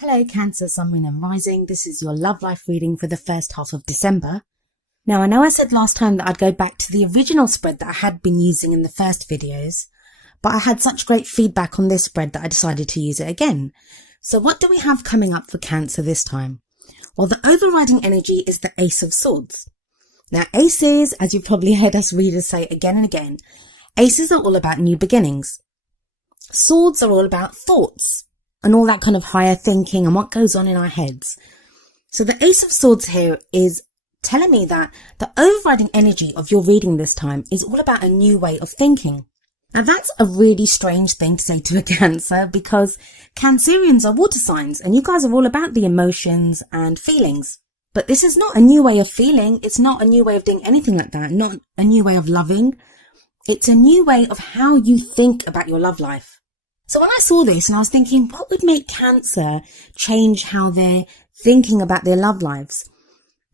Hello Cancer, Sun, Moon and Rising. This is your love life reading for the first half of December. Now I know I said last time that I'd go back to the original spread that I had been using in the first videos, but I had such great feedback on this spread that I decided to use it again. So what do we have coming up for Cancer this time? Well, the overriding energy is the Ace of Swords. Now aces, as you've probably heard us readers say again and again, aces are all about new beginnings. Swords are all about thoughts and all that kind of higher thinking and what goes on in our heads. So the Ace of Swords here is telling me that the overriding energy of your reading this time is all about a new way of thinking. Now that's a really strange thing to say to a Cancer, because Cancerians are water signs and you guys are all about the emotions and feelings. But this is not a new way of feeling. It's not a new way of doing anything like that. Not a new way of loving. It's a new way of how you think about your love life. So when I saw this and I was thinking, what would make Cancer change how they're thinking about their love lives?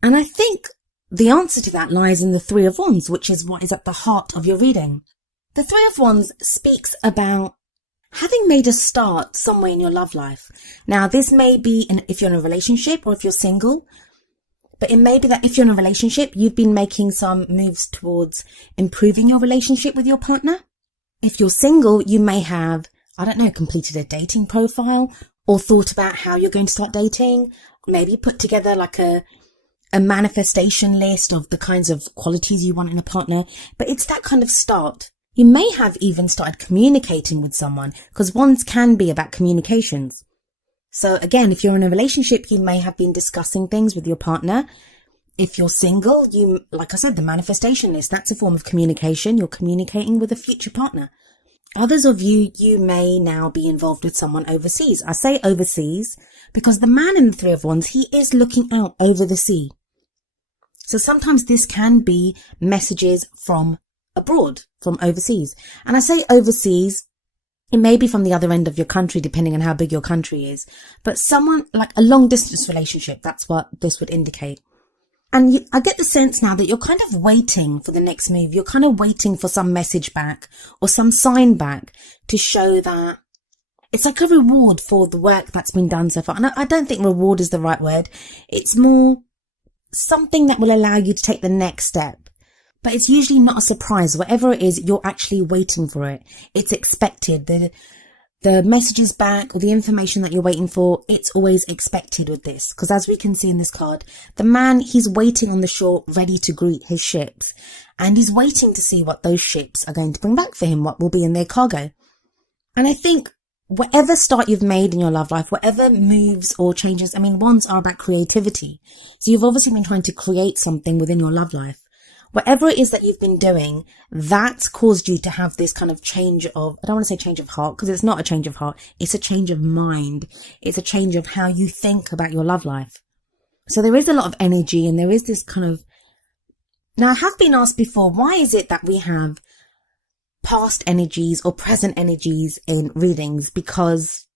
And I think the answer to that lies in the Three of Wands, which is what is at the heart of your reading. The Three of Wands speaks about having made a start somewhere in your love life. Now, this may be if you're in a relationship or if you're single, but it may be that if you're in a relationship, you've been making some moves towards improving your relationship with your partner. If you're single, you may have, completed a dating profile or thought about how you're going to start dating. Maybe put together like a manifestation list of the kinds of qualities you want in a partner. But it's that kind of start. You may have even started communicating with someone, because wands can be about communications. So again, if you're in a relationship, you may have been discussing things with your partner. If you're single, like I said, the manifestation list, that's a form of communication. You're communicating with a future partner. Others of you may now be involved with someone overseas. I say overseas because the man in the Three of Wands, he is looking out over the sea. So sometimes this can be messages from abroad, from overseas. And I say overseas, it may be from the other end of your country, depending on how big your country is. But someone like a long distance relationship, that's what this would indicate. And I get the sense now that you're kind of waiting for the next move. You're kind of waiting for some message back or some sign back to show that it's like a reward for the work that's been done so far. And I don't think reward is the right word. It's more something that will allow you to take the next step. But it's usually not a surprise. Whatever it is, you're actually waiting for it. It's expected. The messages back or the information that you're waiting for, it's always expected with this. Because as we can see in this card, the man, he's waiting on the shore ready to greet his ships. And he's waiting to see what those ships are going to bring back for him, what will be in their cargo. And I think whatever start you've made in your love life, whatever moves or changes, wands are about creativity. So you've obviously been trying to create something within your love life. Whatever it is that you've been doing, that's caused you to have this kind of change of, I don't want to say change of heart, because it's not a change of heart. It's a change of mind. It's a change of how you think about your love life. So there is a lot of energy and there is this kind of, now I have been asked before, why is it that we have past energies or present energies in readings? Because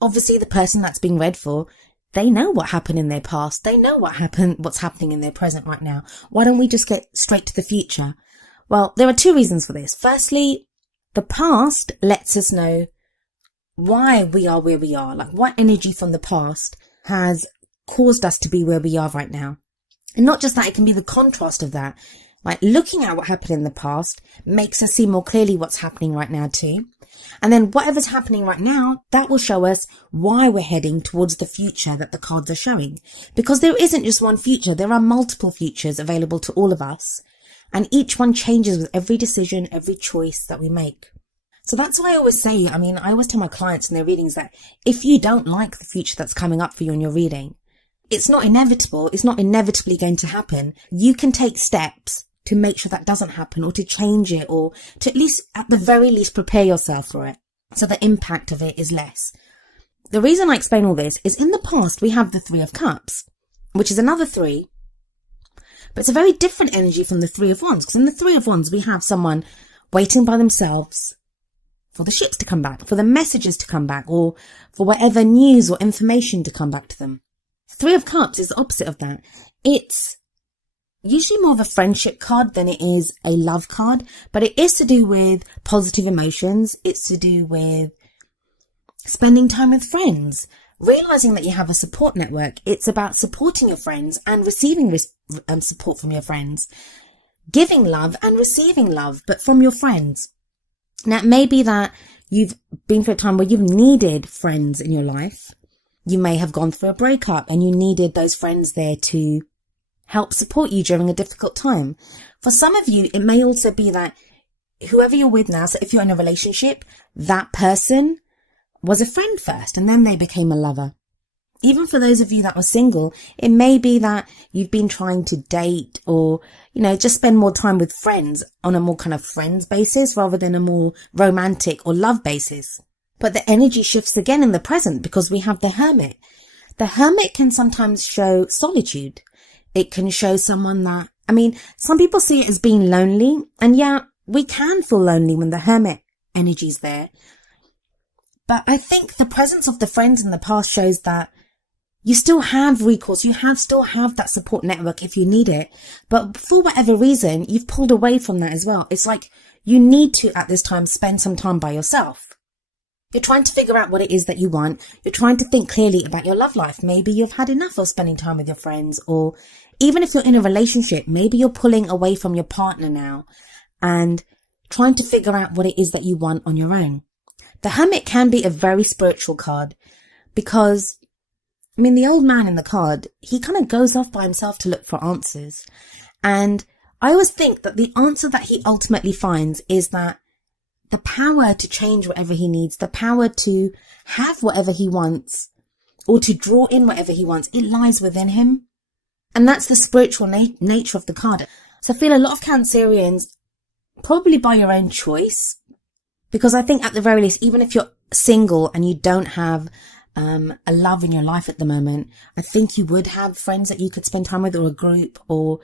obviously the person that's being read for, they know what happened in their past. They know what's happening in their present right now. Why don't we just get straight to the future? Well, there are two reasons for this. Firstly, the past lets us know why we are where we are. Like what energy from the past has caused us to be where we are right now. And not just that, it can be the contrast of that. Like looking at what happened in the past makes us see more clearly what's happening right now too. And then whatever's happening right now, that will show us why we're heading towards the future that the cards are showing. Because there isn't just one future. There are multiple futures available to all of us. And each one changes with every decision, every choice that we make. So that's why I always say, I always tell my clients in their readings that if you don't like the future that's coming up for you in your reading, it's not inevitable. It's not inevitably going to happen. You can take steps to make sure that doesn't happen, or to change it, or to at the very least prepare yourself for it, so the impact of it is less. The reason I explain all this is in the past we have the Three of Cups, which is another three, but it's a very different energy from the Three of Wands, because in the Three of Wands we have someone waiting by themselves for the ships to come back, for the messages to come back, or for whatever news or information to come back to them. Three of Cups is the opposite of that. It's usually more of a friendship card than it is a love card, but it is to do with positive emotions. It's to do with spending time with friends, realizing that you have a support network, it's about supporting your friends and receiving support from your friends, giving love and receiving love, but from your friends. Now, it may be that you've been through a time where you've needed friends in your life. You may have gone through a breakup and you needed those friends there to help support you during a difficult time. For some of you, it may also be that whoever you're with now, so if you're in a relationship, that person was a friend first and then they became a lover. Even for those of you that were single, it may be that you've been trying to date or, just spend more time with friends on a more kind of friends basis rather than a more romantic or love basis. But the energy shifts again in the present because we have the Hermit. The Hermit can sometimes show solitude. It can show someone that, some people see it as being lonely, and yeah, we can feel lonely when the Hermit energy's there. But I think the presence of the friends in the past shows that you still have recourse, still have that support network if you need it. But for whatever reason, you've pulled away from that as well. It's like you need to, at this time, spend some time by yourself. You're trying to figure out what it is that you want. You're trying to think clearly about your love life. Maybe you've had enough of spending time with your friends, or even if you're in a relationship, maybe you're pulling away from your partner now and trying to figure out what it is that you want on your own. The Hermit can be a very spiritual card because, the old man in the card, he kind of goes off by himself to look for answers. And I always think that the answer that he ultimately finds is that the power to change whatever he needs, the power to have whatever he wants, or to draw in whatever he wants, it lies within him. And that's the spiritual nature of the card. So I feel a lot of Cancerians, probably by your own choice, because I think at the very least, even if you're single and you don't have a love in your life at the moment, I think you would have friends that you could spend time with, or a group, or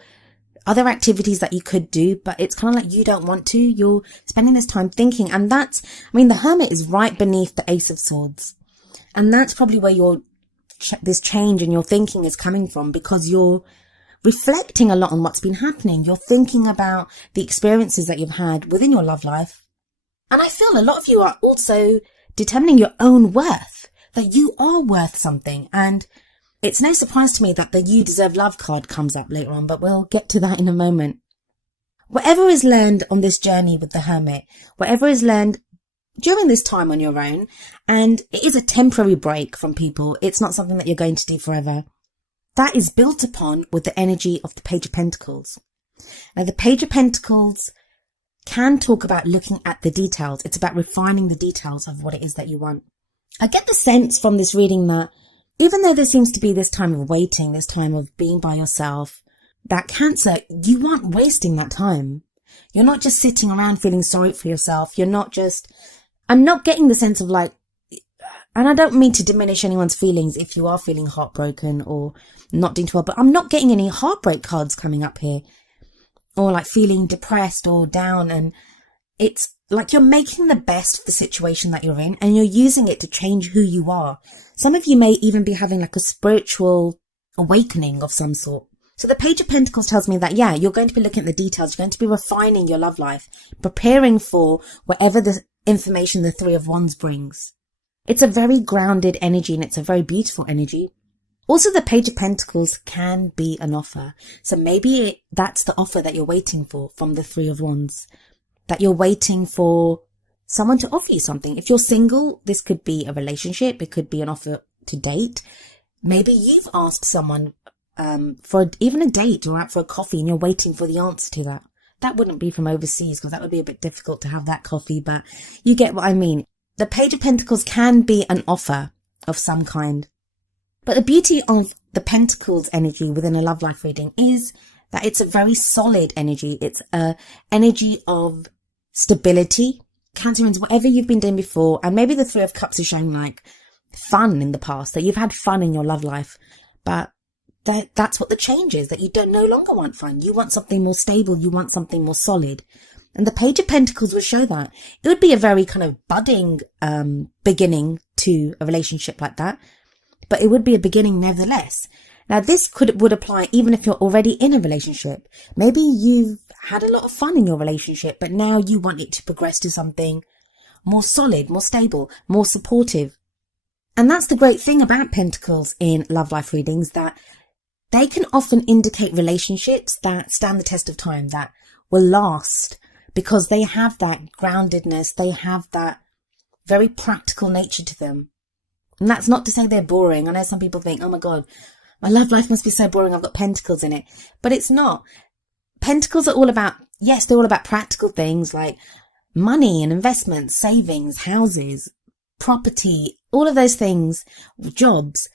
other activities that you could do, but it's kind of like you don't want to. You're spending this time thinking, and that's, the Hermit is right beneath the Ace of Swords. And that's probably where this change in your thinking is coming from, because you're reflecting a lot on what's been happening. You're thinking about the experiences that you've had within your love life. And I feel a lot of you are also determining your own worth, that you are worth something. And it's no surprise to me that the You Deserve Love card comes up later on, but we'll get to that in a moment. Whatever is learned on this journey with the Hermit, whatever is learned during this time on your own, and it is a temporary break from people, it's not something that you're going to do forever, that is built upon with the energy of the Page of Pentacles. Now, the Page of Pentacles can talk about looking at the details. It's about refining the details of what it is that you want. I get the sense from this reading that even though there seems to be this time of waiting, this time of being by yourself, that Cancer, you aren't wasting that time. You're not just sitting around feeling sorry for yourself. I'm not getting the sense of like, and I don't mean to diminish anyone's feelings if you are feeling heartbroken or not doing too well, but I'm not getting any heartbreak cards coming up here, or like feeling depressed or down. And it's like you're making the best of the situation that you're in, and you're using it to change who you are. Some of you may even be having like a spiritual awakening of some sort. So the Page of Pentacles tells me that, yeah, you're going to be looking at the details. You're going to be refining your love life, preparing for whatever the information the Three of Wands brings. It's a very grounded energy, and it's a very beautiful energy. Also, the Page of Pentacles can be an offer. So maybe that's the offer that you're waiting for from the Three of Wands. That you're waiting for someone to offer you something. If you're single, this could be a relationship. It could be an offer to date. Maybe you've asked someone for even a date or out for a coffee, and you're waiting for the answer to that. That wouldn't be from overseas, because that would be a bit difficult to have that coffee, but you get what I mean. The Page of Pentacles can be an offer of some kind. But the beauty of the Pentacles energy within a love life reading is that it's a very solid energy. It's a energy of stability. Cancerians, whatever you've been doing before, and maybe the Three of Cups is showing like fun in the past, that you've had fun in your love life, but that's what the change is, that you don't no longer want fun. You want something more stable. You want something more solid. And the Page of Pentacles would show that. It would be a very kind of budding beginning to a relationship like that, but it would be a beginning nevertheless. Now, this would apply even if you're already in a relationship. Maybe you've had a lot of fun in your relationship, but now you want it to progress to something more solid, more stable, more supportive. And that's the great thing about pentacles in love life readings, that they can often indicate relationships that stand the test of time, that will last, because they have that groundedness, they have that very practical nature to them. And that's not to say they're boring. I know some people think, oh my God, my love life must be so boring, I've got pentacles in it. But it's not. Pentacles are all about, yes, they're all about practical things like money and investments, savings, houses, property, all of those things, jobs.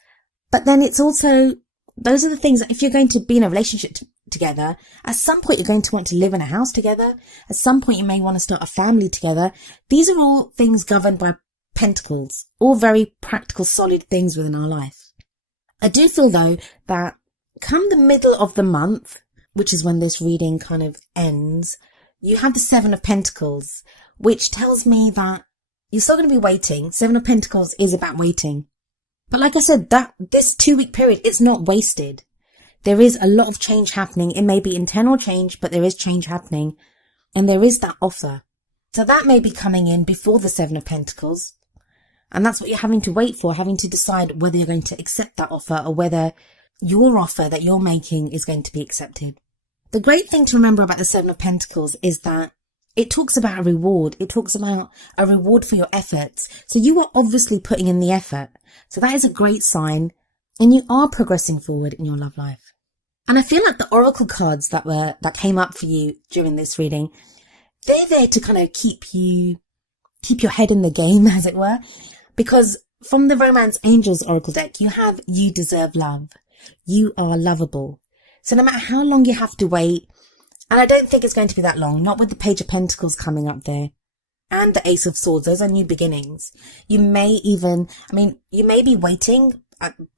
But then it's also, those are the things that if you're going to be in a relationship together, at some point you're going to want to live in a house together. At some point you may want to start a family together. These are all things governed by pentacles, all very practical, solid things within our life. I do feel though that come the middle of the month, which is when this reading kind of ends, you have the Seven of Pentacles, which tells me that you're still going to be waiting. Seven of Pentacles is about waiting. But like I said, that this 2-week period, it's not wasted. There is a lot of change happening. It may be internal change, but there is change happening. And there is that offer. So that may be coming in before the Seven of Pentacles. And that's what you're having to wait for, having to decide whether you're going to accept that offer or whether your offer that you're making is going to be accepted. The great thing to remember about the Seven of Pentacles is that it talks about a reward. It talks about a reward for your efforts. So you are obviously putting in the effort. So that is a great sign. And you are progressing forward in your love life. And I feel like the oracle cards that came up for you during this reading, they're there to kind of keep your head in the game, as it were. Because from the Romance Angels Oracle deck, you have you deserve love. You are lovable. So no matter how long you have to wait, and I don't think it's going to be that long, not with the Page of Pentacles coming up there, and the Ace of Swords, those are new beginnings. You may be waiting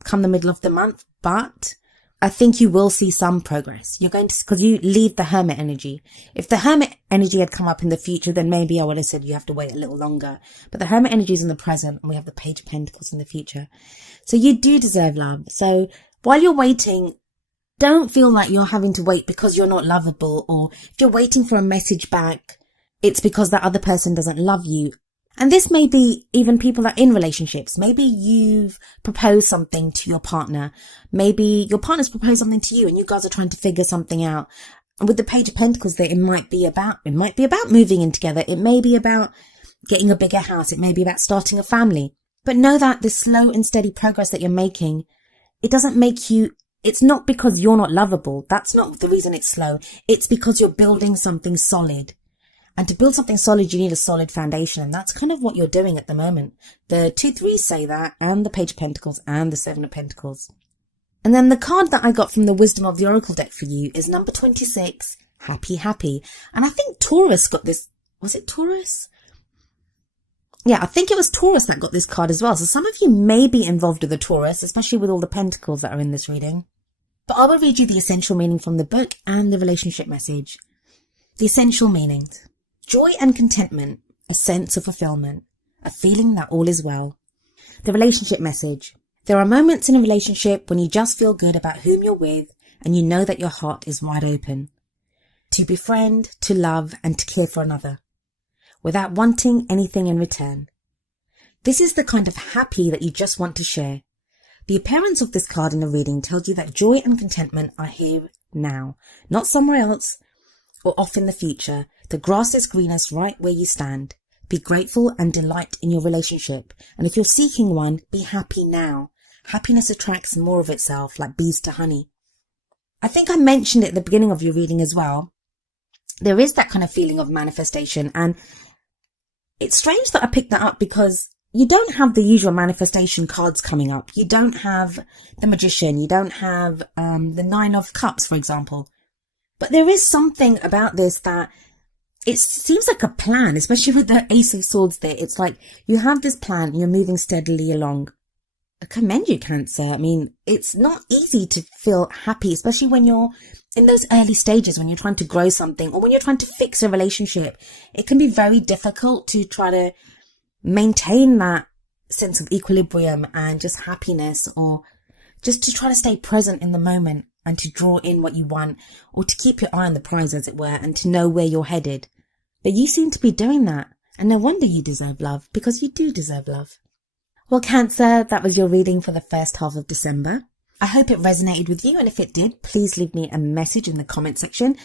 come the middle of the month, but I think you will see some progress. You're going to, because you leave the Hermit energy. If the Hermit energy had come up in the future, then maybe I would have said you have to wait a little longer. But the Hermit energy is in the present, and we have the Page of Pentacles in the future. So you do deserve love. So while you're waiting, don't feel like you're having to wait because you're not lovable, or if you're waiting for a message back, it's because that other person doesn't love you. And this may be even people that are in relationships. Maybe you've proposed something to your partner. Maybe your partner's proposed something to you and you guys are trying to figure something out. And with the Page of Pentacles there, it might be about moving in together. It may be about getting a bigger house. It may be about starting a family. But know that the slow and steady progress that you're making, it doesn't make you, it's not because you're not lovable. That's not the reason it's slow. It's because you're building something solid. And to build something solid, you need a solid foundation. And that's kind of what you're doing at the moment. The 2-3 say that, and the Page of Pentacles and the 7 of Pentacles. And then the card that I got from the Wisdom of the Oracle deck for you is number 26, Happy, Happy. And I think Taurus got this. Was it Taurus? Yeah, I think it was Taurus that got this card as well. So some of you may be involved with a Taurus, especially with all the pentacles that are in this reading. But I will read you the essential meaning from the book and the relationship message. The essential meanings. Joy and contentment, a sense of fulfillment, a feeling that all is well. The relationship message. There are moments in a relationship when you just feel good about whom you're with and you know that your heart is wide open. To befriend, to love and to care for another, without wanting anything in return. This is the kind of happy that you just want to share. The appearance of this card in the reading tells you that joy and contentment are here now, not somewhere else or off in the future. The grass is greenest right where you stand. Be grateful and delight in your relationship. And if you're seeking one, be happy now. Happiness attracts more of itself, like bees to honey. I think I mentioned it at the beginning of your reading as well. There is that kind of feeling of manifestation. And it's strange that I picked that up because you don't have the usual manifestation cards coming up. You don't have the Magician. You don't have the 9 of Cups, for example. But there is something about this that it seems like a plan, especially with the Ace of Swords there. It's like you have this plan and you're moving steadily along. I commend you, Cancer. I mean, it's not easy to feel happy, especially when you're in those early stages, when you're trying to grow something or when you're trying to fix a relationship. It can be very difficult to try to maintain that sense of equilibrium and just happiness, or just to try to stay present in the moment and to draw in what you want, or to keep your eye on the prize, as it were, and to know where you're headed. But you seem to be doing that, and no wonder you deserve love, because you do deserve love. Well, Cancer, that was your reading for the first half of December. I hope it resonated with you, and if it did, please leave me a message in the comment section.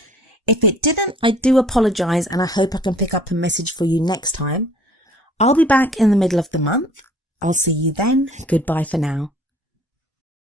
If it didn't, I do apologise, and I hope I can pick up a message for you next time. I'll be back in the middle of the month. I'll see you then. Goodbye for now.